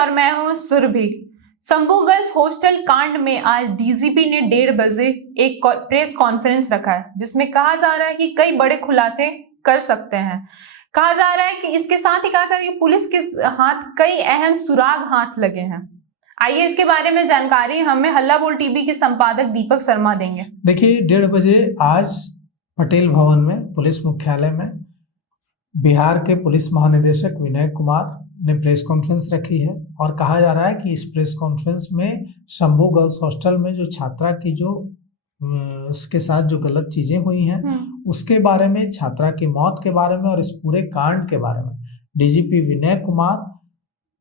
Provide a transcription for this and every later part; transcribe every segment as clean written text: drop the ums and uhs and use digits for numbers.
और मैं हूं सुरभि। शंभू गर्ल्स हॉस्टल कांड में आज डीजीपी ने 1:30 बजे एक प्रेस कॉन्फ्रेंस रखा है, जिसमें कहा जा रहा है कि कई बड़े खुलासे कर सकते हैं। कहा जा रहा है कि इसके साथ ही कहा जा रहा है कि पुलिस के हाथ कई अहम सुराग हाथ लगे हैं। आइए इसके बारे में जानकारी हमें हल्ला बोल टीवी के संपादक दीपक शर्मा देंगे। देखिए, 1:30 बजे आज पटेल भवन में पुलिस मुख्यालय में बिहार के पुलिस महानिदेशक विनय कुमार ने प्रेस कॉन्फ्रेंस रखी है और कहा जा रहा है कि इस प्रेस कॉन्फ्रेंस में शंभू गर्ल्स हॉस्टल में जो छात्रा की जो उसके साथ जो गलत चीजें हुई हैं उसके बारे में, छात्रा की मौत के बारे में और इस पूरे कांड के बारे में डीजीपी विनय कुमार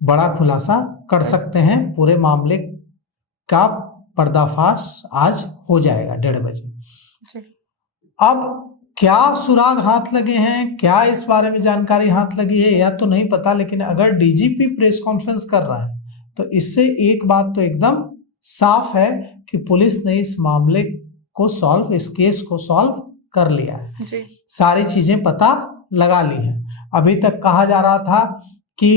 बड़ा खुलासा कर सकते हैं। पूरे मामले का पर्दाफाश आज हो जाएगा 1:30 बजे। अब क्या सुराग हाथ लगे हैं, क्या इस बारे में जानकारी हाथ लगी है या तो नहीं पता, लेकिन अगर डीजीपी प्रेस कॉन्फ्रेंस कर रहा है तो इससे एक बात तो एकदम साफ है कि पुलिस ने इस मामले को सॉल्व, इस केस को सॉल्व कर लिया है जी। सारी चीजें पता लगा ली हैं। अभी तक कहा जा रहा था कि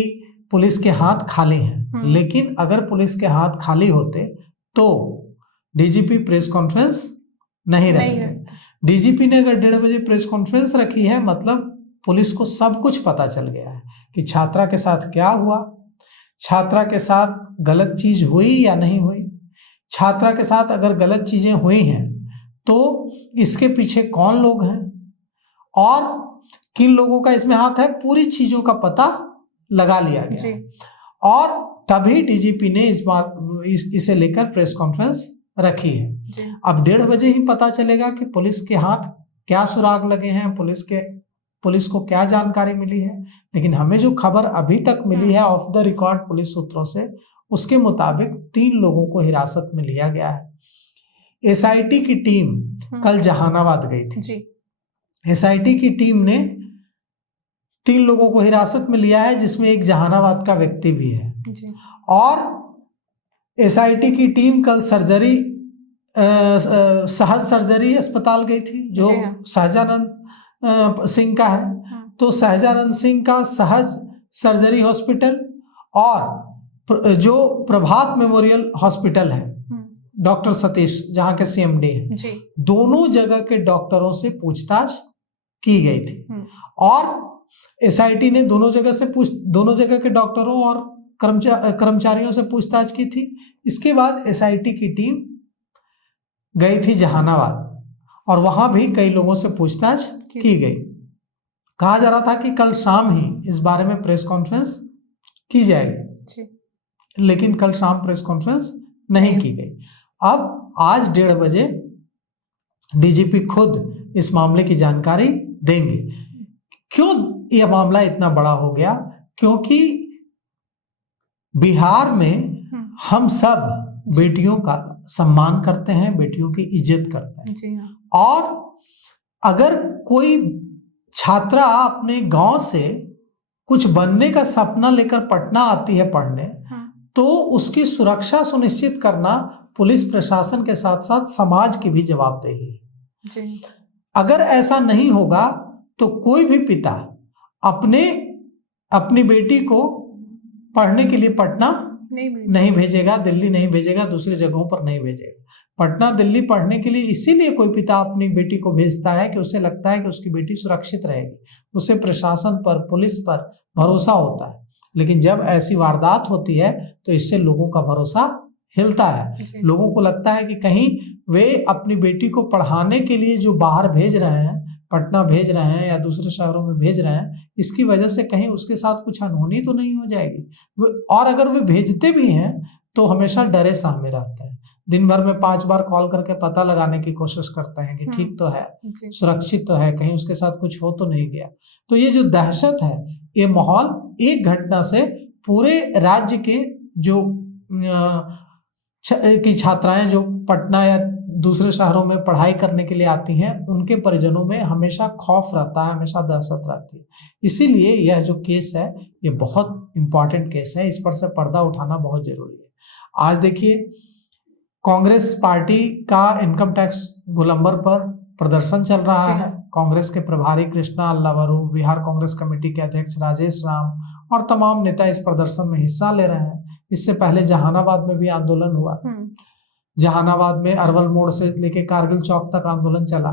पुलिस के हाथ खाली हैं, लेकिन अगर पुलिस के हाथ खाली होते तो डीजीपी प्रेस कॉन्फ्रेंस नहीं रखते। डीजीपी ने अगर 1:30 बजे प्रेस कॉन्फ्रेंस रखी है, मतलब पुलिस को सब कुछ पता चल गया है कि छात्रा के साथ क्या हुआ, छात्रा के साथ गलत चीज हुई या नहीं हुई। छात्रा के साथ अगर गलत चीजें हुई हैं तो इसके पीछे कौन लोग हैं और किन लोगों का इसमें हाथ है, पूरी चीजों का पता लगा लिया गया है। और तभी डीजीपी ने इस बार इसे लेकर प्रेस कॉन्फ्रेंस रखी है। अब 1:30 बजे ही पता चलेगा कि पुलिस के हाथ क्या सुराग लगे हैं, पुलिस को क्या जानकारी मिली है। लेकिन हमें जो खबर अभी तक मिली है ऑफ द रिकॉर्ड पुलिस सूत्रों से, उसके मुताबिक 3 लोगों को हिरासत में लिया गया है। एसआईटी की टीम कल जहानाबाद गई थी। एसआईटी की टीम ने 3 लोगों को हिरासत में लिया है, जिसमें एक जहानाबाद का व्यक्ति भी है जी। और एसआईटी की टीम कल सहज सर्जरी अस्पताल गई थी, जो सहजानंद सिंह का है। तो सहजानंद सिंह का सहज सर्जरी हॉस्पिटल और जो प्रभात मेमोरियल हॉस्पिटल है डॉक्टर सतीश, जहां के सीएमडी है, दोनों जगह के डॉक्टरों से पूछताछ की गई थी। और एसआईटी ने दोनों जगह के डॉक्टरों और कर्मचारियों से पूछताछ की थी। इसके बाद एसआईटी की टीम गई थी जहानाबाद और वहां भी कई लोगों से पूछताछ की गई। कहा जा रहा था कि कल शाम ही इस बारे में प्रेस कॉन्फ्रेंस की जाएगी, लेकिन कल शाम प्रेस कॉन्फ्रेंस नहीं की गई। अब आज 1:30 बजे डीजीपी खुद इस मामले की जानकारी देंगे। क्यों यह मामला इतना बड़ा हो गया? क्योंकि बिहार में हम सब बेटियों का सम्मान करते हैं, बेटियों की इज्जत करते हैं जी हाँ। और अगर कोई छात्रा अपने गांव से कुछ बनने का सपना लेकर पटना आती है पढ़ने, तो उसकी सुरक्षा सुनिश्चित करना पुलिस प्रशासन के साथ साथ समाज की भी जवाबदेही है जी। अगर ऐसा नहीं होगा तो कोई भी पिता अपनी बेटी को पढ़ने के लिए पटना नहीं भेजेगा, दिल्ली नहीं भेजेगा, दूसरी जगहों पर नहीं भेजेगा। पटना दिल्ली पढ़ने के लिए इसीलिए कोई पिता अपनी बेटी को भेजता है कि उसे लगता है कि उसकी बेटी सुरक्षित रहेगी, उसे प्रशासन पर, पुलिस पर भरोसा होता है। लेकिन जब ऐसी वारदात होती है तो इससे लोगों का भरोसा हिलता है। लोगों को लगता है कि कहीं वे अपनी बेटी को पढ़ाने के लिए जो बाहर भेज रहे हैं, पटना भेज रहे हैं या दूसरे शहरों में भेज रहे हैं, इसकी वजह से कहीं उसके साथ कुछ अनहोनी तो नहीं हो जाएगी। और अगर वे भेजते भी हैं तो हमेशा डरे सहमे रहते हैं। दिन भर में 5 बार कॉल करके पता लगाने की कोशिश करते हैं कि ठीक तो है, सुरक्षित तो है, कहीं उसके साथ कुछ हो तो नहीं गया। तो ये जो दहशत है, ये माहौल एक घटना से पूरे राज्य के जो की छात्राएं जो पटना या दूसरे शहरों में पढ़ाई करने के लिए आती हैं, उनके परिजनों में हमेशा खौफ रहता है, हमेशा दहशत रहती है। इसीलिए यह जो केस है ये बहुत इंपॉर्टेंट केस है, इस पर से पर्दा उठाना बहुत जरूरी है। आज देखिए, कांग्रेस पार्टी का इनकम टैक्स गोलंबर पर प्रदर्शन चल रहा है। कांग्रेस के प्रभारी कृष्णा अल्लावरू, बिहार कांग्रेस कमेटी के अध्यक्ष राजेश राम और तमाम नेता इस प्रदर्शन में हिस्सा ले रहे हैं। इससे पहले जहानाबाद में भी आंदोलन हुआ। जहानाबाद में अरवल मोड़ से लेके कारगिल चौक तक आंदोलन चला,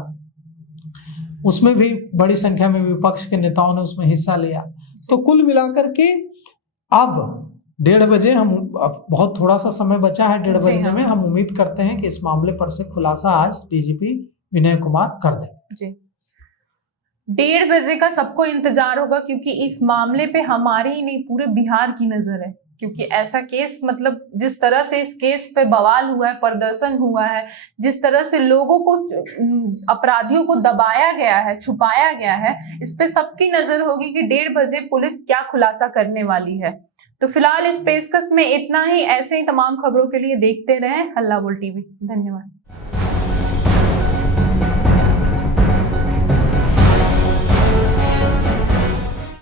उसमें भी बड़ी संख्या में विपक्ष के नेताओं ने उसमें हिस्सा लिया। तो कुल मिलाकर के अब 1:30 बजे हम, अब बहुत थोड़ा सा समय बचा है, 1:30 बजने में हम उम्मीद करते हैं कि इस मामले पर से खुलासा आज डीजीपी विनय कुमार कर दें। जी, 1:30 बजे का सबको इंतजार होगा, क्योंकि इस मामले पे हमारी ही नहीं पूरे बिहार की नजर है। क्योंकि ऐसा केस, मतलब जिस तरह से इस केस पे बवाल हुआ है, प्रदर्शन हुआ है, जिस तरह से लोगों को, अपराधियों को दबाया गया है, छुपाया गया है, इस पे सबकी नजर होगी कि 1:30 बजे पुलिस क्या खुलासा करने वाली है। तो फिलहाल इस पेशकश में इतना ही। ऐसे ही तमाम खबरों के लिए देखते रहें हल्ला बोल टीवी। धन्यवाद।